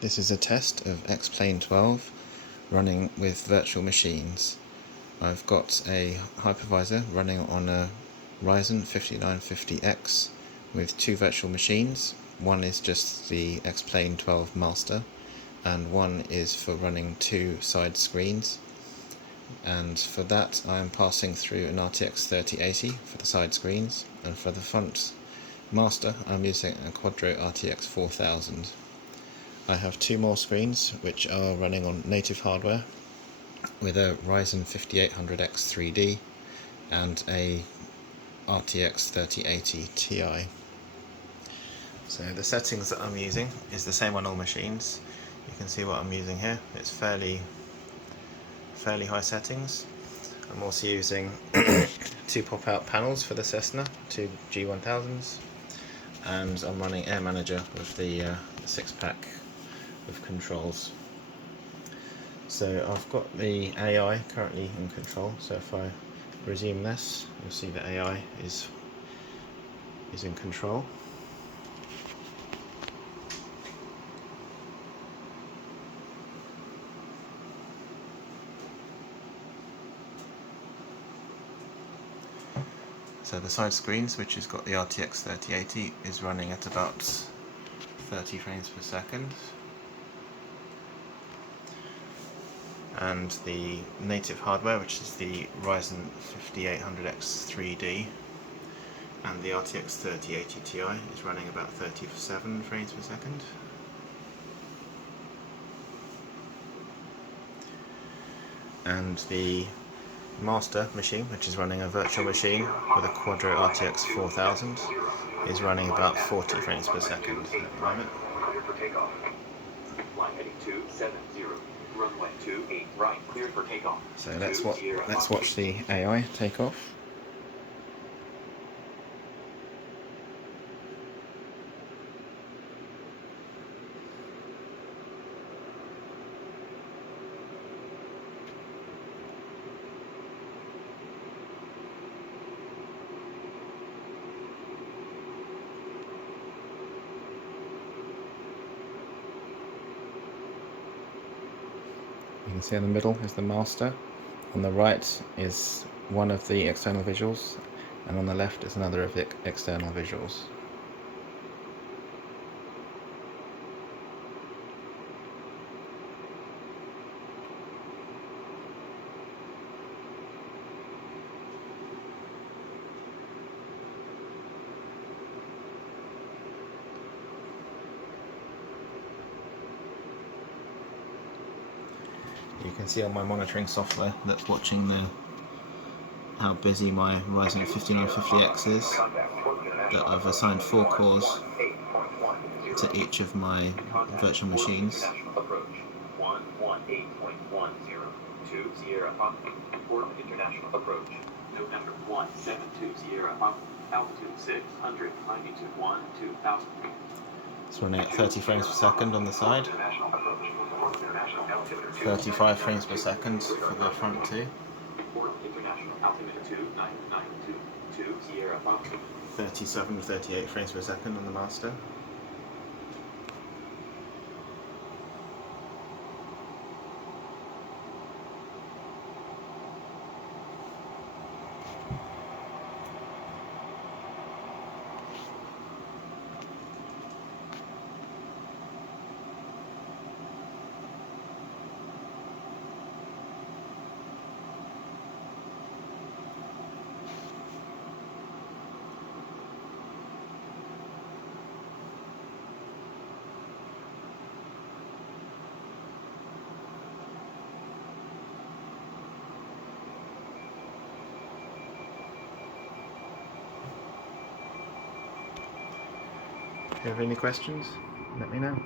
This is a test of XPlane 12 running with virtual machines. I've got a hypervisor running on a Ryzen 5950X with two virtual machines. One is just the XPlane 12 master and one is for running two side screens. And for that I am passing through an RTX 3080 for the side screens, and for the front master I'm using a Quadro RTX 4000. I have two more screens which are running on native hardware with a Ryzen 5800X 3D and a RTX 3080 Ti. So the settings that I'm using is the same on all machines. You can see what I'm using here. It's fairly high settings. I'm also using two pop-out panels for the Cessna, two G1000s, and I'm running Air Manager with the 6-pack of controls. So I've got the AI currently in control, so if I resume this, you'll see the AI is in control. So the side screens, which has got the RTX 3080, is running at about 30 frames per second. And the native hardware, which is the Ryzen 5800X 3D and the RTX 3080 Ti, is running about 37 frames per second. And the master machine, which is running a virtual machine with a Quadro RTX 4000, is running about 40 frames per second at the moment. So let's watch the AI take off. You can see in the middle is the master, on the right is one of the external visuals, and on the left is another of the external visuals. You can see on my monitoring software that's watching how busy my Ryzen 5950X is, that I've assigned 4 cores to each of my virtual machines. International approach. November 1720, altitude 692.12000. It's running at 30 frames per second on the side, 35 frames per second for the front two, 37, 38 frames per second on the master. If you have any questions, let me know.